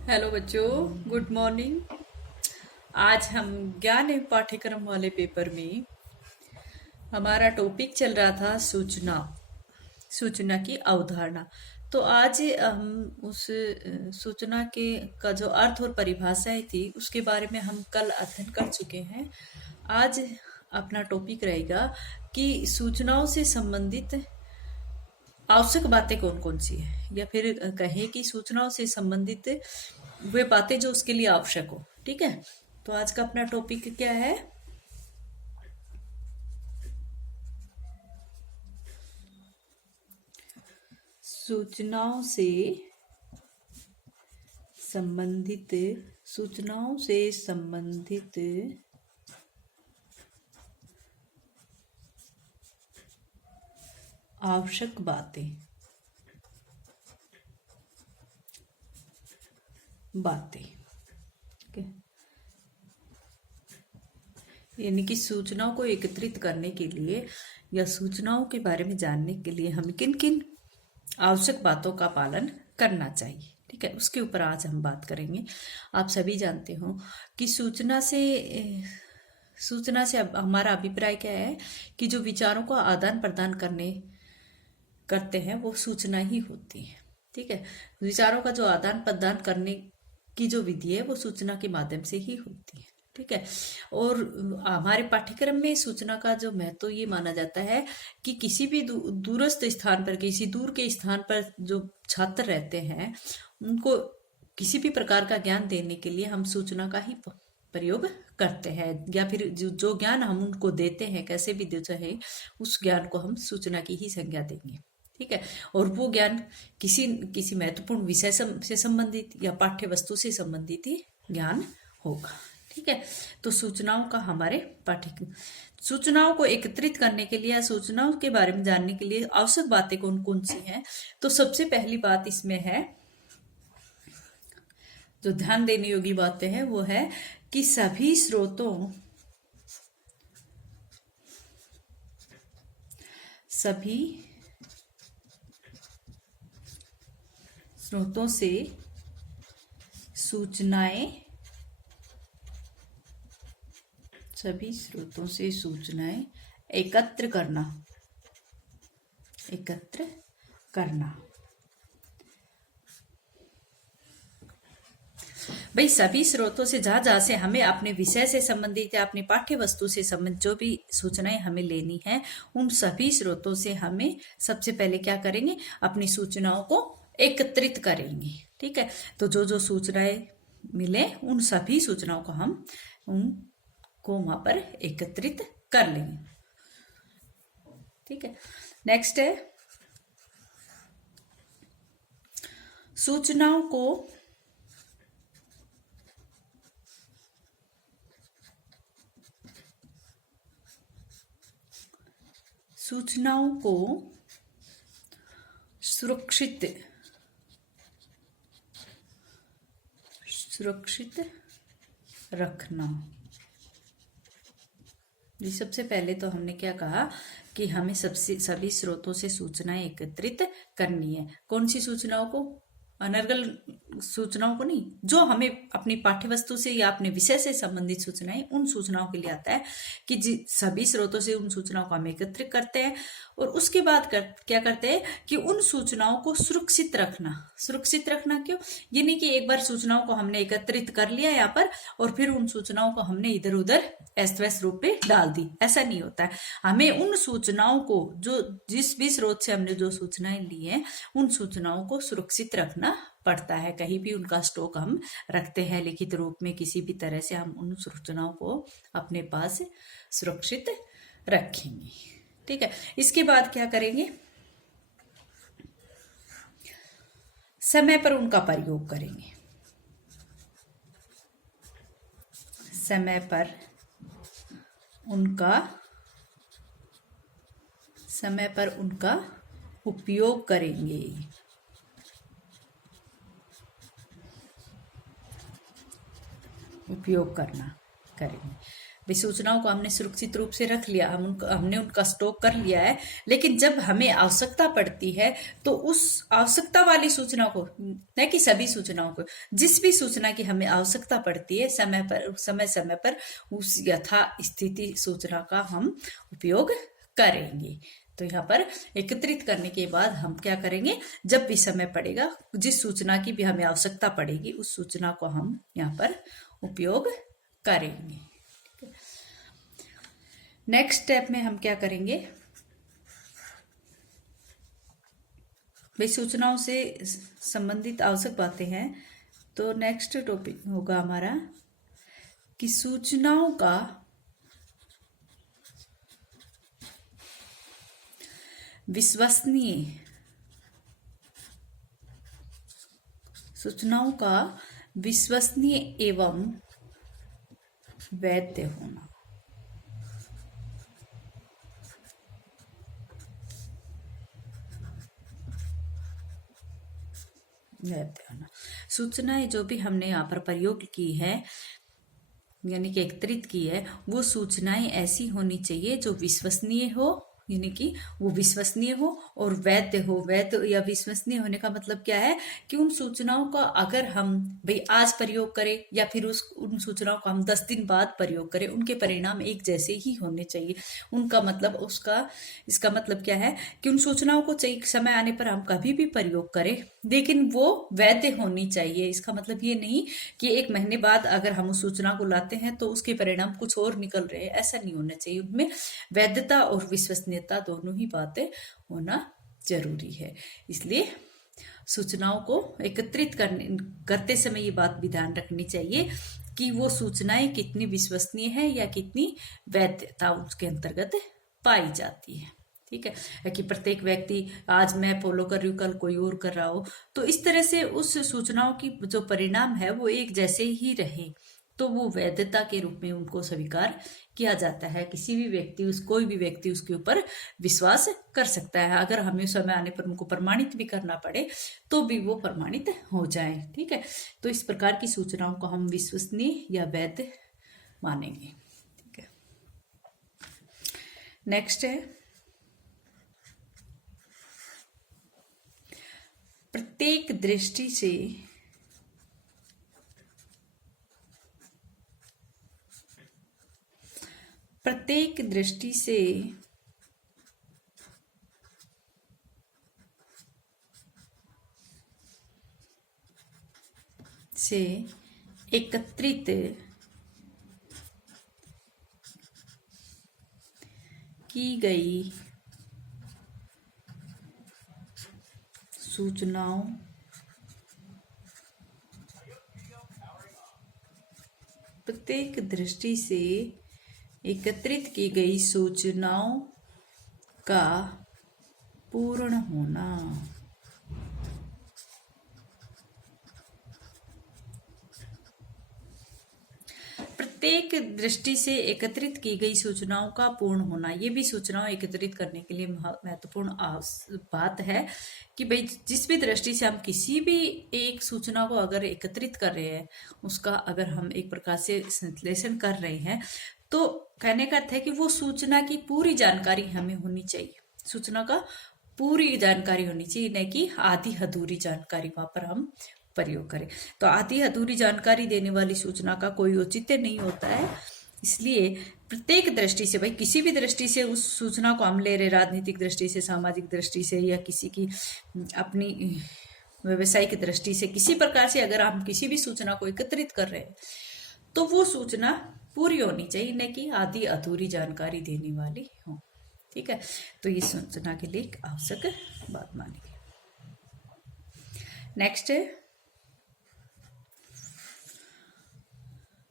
Hello बच्चों, good morning. आज हम ज्ञान एवं पाठ्यक्रम वाले पेपर में हमारा टॉपिक चल रहा था सूचना। सूचना की अवधारणा। तो आज हम उस सूचना के का जो अर्थ और परिभाषाएं थी उसके बारे में हम कल अध्ययन कर चुके हैं। आज अपना टॉपिक रहेगा कि सूचनाओं से संबंधित आवश्यक बातें कौन कौन सी है, या फिर कहें कि सूचनाओं से संबंधित वे बातें जो उसके लिए आवश्यक हो। ठीक है, तो आज का अपना टॉपिक क्या है? सूचनाओं से संबंधित सूचनाओं से संबंधित आवश्यक बातें बातें ठीक है। यानी कि सूचनाओं को एकत्रित करने के लिए या सूचनाओं के बारे में जानने के लिए हमें किन किन आवश्यक बातों का पालन करना चाहिए। ठीक है, उसके ऊपर आज हम बात करेंगे। आप सभी जानते हो कि सूचना से अब हमारा अभिप्राय क्या है कि जो विचारों को आदान प्रदान करते हैं वो सूचना ही होती है। ठीक है, विचारों का जो आदान प्रदान करने की जो विधि है वो सूचना के माध्यम से ही होती है। ठीक है, और हमारे पाठ्यक्रम में सूचना का जो महत्व ये माना जाता है कि किसी भी दूरस्थ स्थान पर, किसी दूर के स्थान पर जो छात्र रहते हैं उनको किसी भी प्रकार का ज्ञान देने के लिए हम सूचना का ही प्रयोग करते हैं, या फिर जो ज्ञान हम उनको देते हैं कैसे भी दे चाहे उस ज्ञान को हम सूचना की ही संज्ञा देंगे। ठीक है, और वो ज्ञान किसी किसी महत्वपूर्ण विषय से संबंधित या पाठ्य वस्तु से संबंधित ही ज्ञान होगा। ठीक है, तो सूचनाओं का हमारे पाठ्यक्रम सूचनाओं को एकत्रित करने के लिए या सूचनाओं के बारे में जानने के लिए आवश्यक बातें कौन कौन सी हैं। तो सबसे पहली बात इसमें है, जो ध्यान देने योग्य बातें हैं वो है कि सभी स्रोतों से सूचनाएं एकत्र करना भाई सभी स्रोतों से जहां से हमें अपने विषय से संबंधित या अपनी पाठ्य वस्तु से संबंधित जो भी सूचनाएं हमें लेनी है उन सभी स्रोतों से हमें सबसे पहले क्या करेंगे, अपनी सूचनाओं को एकत्रित करेंगे। ठीक है, तो जो जो सूचनाएं मिले उन सभी सूचनाओं को हम उनको वहां पर एकत्रित कर लेंगे। ठीक है, नेक्स्ट है सूचनाओं को सुरक्षित रखना। जी, सबसे पहले तो हमने क्या कहा कि हमें सभी स्रोतों से सूचनाएं एकत्रित करनी है। कौन सी सूचनाओं को? अनर्गल सूचनाओं को नहीं, जो हमें अपनी पाठ्य वस्तु से या अपने विषय से संबंधित सूचनाएं, उन सूचनाओं के लिए आता है कि सभी स्रोतों से उन सूचनाओं को हम एकत्रित करते हैं और उसके बाद क्या करते हैं कि उन सूचनाओं को सुरक्षित रखना क्यों? ये नहीं कि एक बार सूचनाओं को हमने एकत्रित कर लिया यहाँ पर और फिर उन सूचनाओं को हमने इधर उधर अस्त व्यस्त रूप में डाल दी, ऐसा नहीं होता है। हमें उन सूचनाओं को, जो जिस भी स्रोत से हमने जो सूचनाएं ली हैं उन सूचनाओं को सुरक्षित रखना पड़ता है। कहीं भी उनका स्टॉक हम रखते हैं लिखित रूप में, किसी भी तरह से हम उन सूचनाओं को अपने पास सुरक्षित रखेंगे। ठीक है, इसके बाद क्या करेंगे, समय पर उनका प्रयोग करेंगे। समय पर उनका उपयोग करेंगे। करेंगे। भाई सूचनाओं को हमने सुरक्षित रूप से रख लिया, हमने उनका स्टॉक कर लिया है, लेकिन जब हमें आवश्यकता पड़ती है तो उस आवश्यकता वाली सूचनाओं को, न कि सभी सूचनाओं को, जिस भी सूचना की हमें आवश्यकता पड़ती है समय समय पर उस यथा स्थिति सूचना का हम उपयोग करेंगे। तो यहाँ पर एकत्रित करने के बाद हम क्या करेंगे, जब भी समय पड़ेगा, जिस सूचना की भी हमें आवश्यकता पड़ेगी उस सूचना को हम यहाँ पर उपयोग करेंगे। नेक्स्ट स्टेप में हम क्या करेंगे, भाई सूचनाओं से संबंधित आवश्यक बातें हैं। तो नेक्स्ट टॉपिक होगा हमारा कि सूचनाओं का विश्वसनीय, सूचनाओं का विश्वसनीय एवं वैध होना। सूचनाएं जो भी हमने यहाँ पर प्रयोग की है, यानी कि एकत्रित की है, वो सूचनाएं ऐसी होनी चाहिए जो विश्वसनीय हो, यानी कि वो विश्वसनीय हो और वैध हो। वैध या विश्वसनीय होने का मतलब क्या है कि उन सूचनाओं का अगर हम भाई आज प्रयोग करें या फिर उन सूचनाओं का हम 10 दिन बाद प्रयोग करें, उनके परिणाम एक जैसे ही होने चाहिए। उनका मतलब इसका मतलब क्या है कि उन सूचनाओं को समय आने पर हम कभी भी प्रयोग करें, लेकिन वो वैध होनी चाहिए। इसका मतलब ये नहीं कि 1 महीने बाद अगर हम उस सूचना को लाते हैं तो उसके परिणाम कुछ और निकल रहे हैं, ऐसा नहीं होना चाहिए। उनमें वैधता और विश्वसनीयता दोनों ही बातें होना जरूरी है। इसलिए सूचनाओं को एकत्रित करते समय ये बात भी ध्यान रखनी चाहिए कि वो सूचनाएं कितनी विश्वसनीय है या कितनी वैधता उसके अंतर्गत पाई जाती है। ठीक है कि प्रत्येक व्यक्ति आज मैं फॉलो कर रही हूँ, कल कोई और कर रहा हो, तो इस तरह से उस सूचनाओं की जो परिणाम है वो एक जैसे ही रहे तो वो वैधता के रूप में उनको स्वीकार किया जाता है। कोई भी व्यक्ति उसके ऊपर विश्वास कर सकता है। अगर हमें समय आने पर उनको प्रमाणित भी करना पड़े तो भी वो प्रमाणित हो जाए। ठीक है, तो इस प्रकार की सूचनाओं को हम विश्वसनीय या वैध मानेंगे। ठीक है, नेक्स्ट है प्रत्येक दृष्टि से एकत्रित की गई सूचनाओं प्रत्येक दृष्टि से एकत्रित की गई सूचनाओं का पूर्ण होना। प्रत्येक दृष्टि से एकत्रित की गई सूचनाओं का पूर्ण होना, ये भी सूचनाओं एकत्रित करने के लिए महत्वपूर्ण बात है कि भाई जिस भी दृष्टि से हम किसी भी एक सूचना को अगर एकत्रित कर रहे हैं, उसका अगर हम एक प्रकार से संश्लेषण कर रहे हैं, तो कहने का अर्थ है कि वो सूचना की पूरी जानकारी हमें होनी चाहिए। सूचना का पूरी जानकारी होनी चाहिए, न कि आधी अधूरी जानकारी वहां पर हम प्रयोग करें। तो आधी अधूरी जानकारी देने वाली सूचना का कोई औचित्य नहीं होता है। इसलिए प्रत्येक दृष्टि से, भाई किसी भी दृष्टि से उस सूचना को हम ले रहे, राजनीतिक दृष्टि से, सामाजिक दृष्टि से या किसी की अपनी व्यवसायिक दृष्टि से, किसी प्रकार से अगर हम किसी भी सूचना को एकत्रित कर रहे हैं तो वो सूचना पूरी होनी चाहिए, न कि आधी अधूरी जानकारी देने वाली हो। ठीक है, तो ये सूचना के लिए एक आवश्यक बात मानी गई। नेक्स्ट है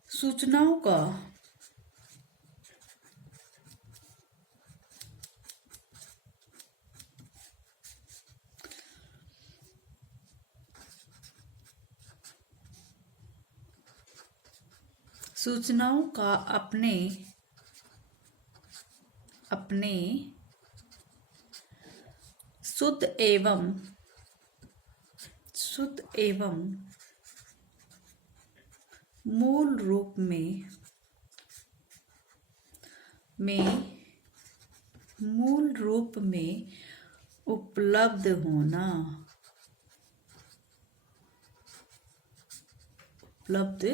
सूचनाओं का अपने शुद्ध एवं मूल रूप में में मूल रूप में उपलब्ध होना, उपलब्ध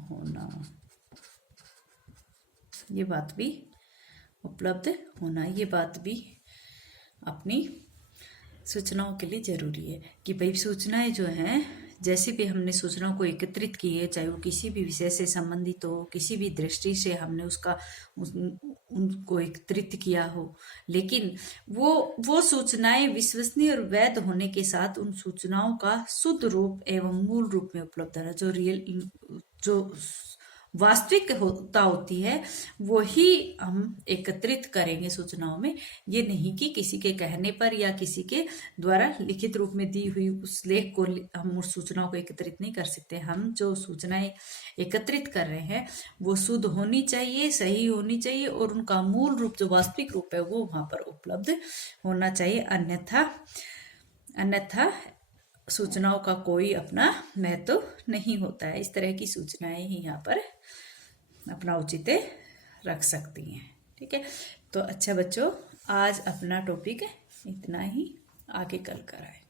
होना, ये बात भी उपलब्ध होना, ये बात भी अपनी सूचनाओं के लिए जरूरी है कि भाई सूचनाएं जो हैं, जैसे भी हमने सूचनाओं को एकत्रित की है, चाहे वो किसी भी विषय से संबंधित हो, किसी भी दृष्टि से हमने उनको एकत्रित किया हो, लेकिन वो सूचनाएं विश्वसनीय और वैध होने के साथ उन सूचनाओं का शुद्ध रूप एवं मूल रूप में उपलब्ध है, जो वास्तविकता होती है वो ही हम एकत्रित करेंगे सूचनाओं में। ये नहीं कि किसी के कहने पर या किसी के द्वारा लिखित रूप में दी हुई उस लेख को हम उस सूचनाओं को एकत्रित नहीं कर सकते। हम जो सूचनाएं एकत्रित कर रहे हैं वो शुद्ध होनी चाहिए, सही होनी चाहिए, और उनका मूल रूप जो वास्तविक रूप है वो वहां पर उपलब्ध होना चाहिए। अन्यथा सूचनाओं का कोई अपना महत्व नहीं होता है। इस तरह की सूचनाएं ही यहाँ पर अपना औचित्य रख सकती हैं। ठीक है, तो अच्छा बच्चों, आज अपना टॉपिक इतना ही, आगे कल कराएं।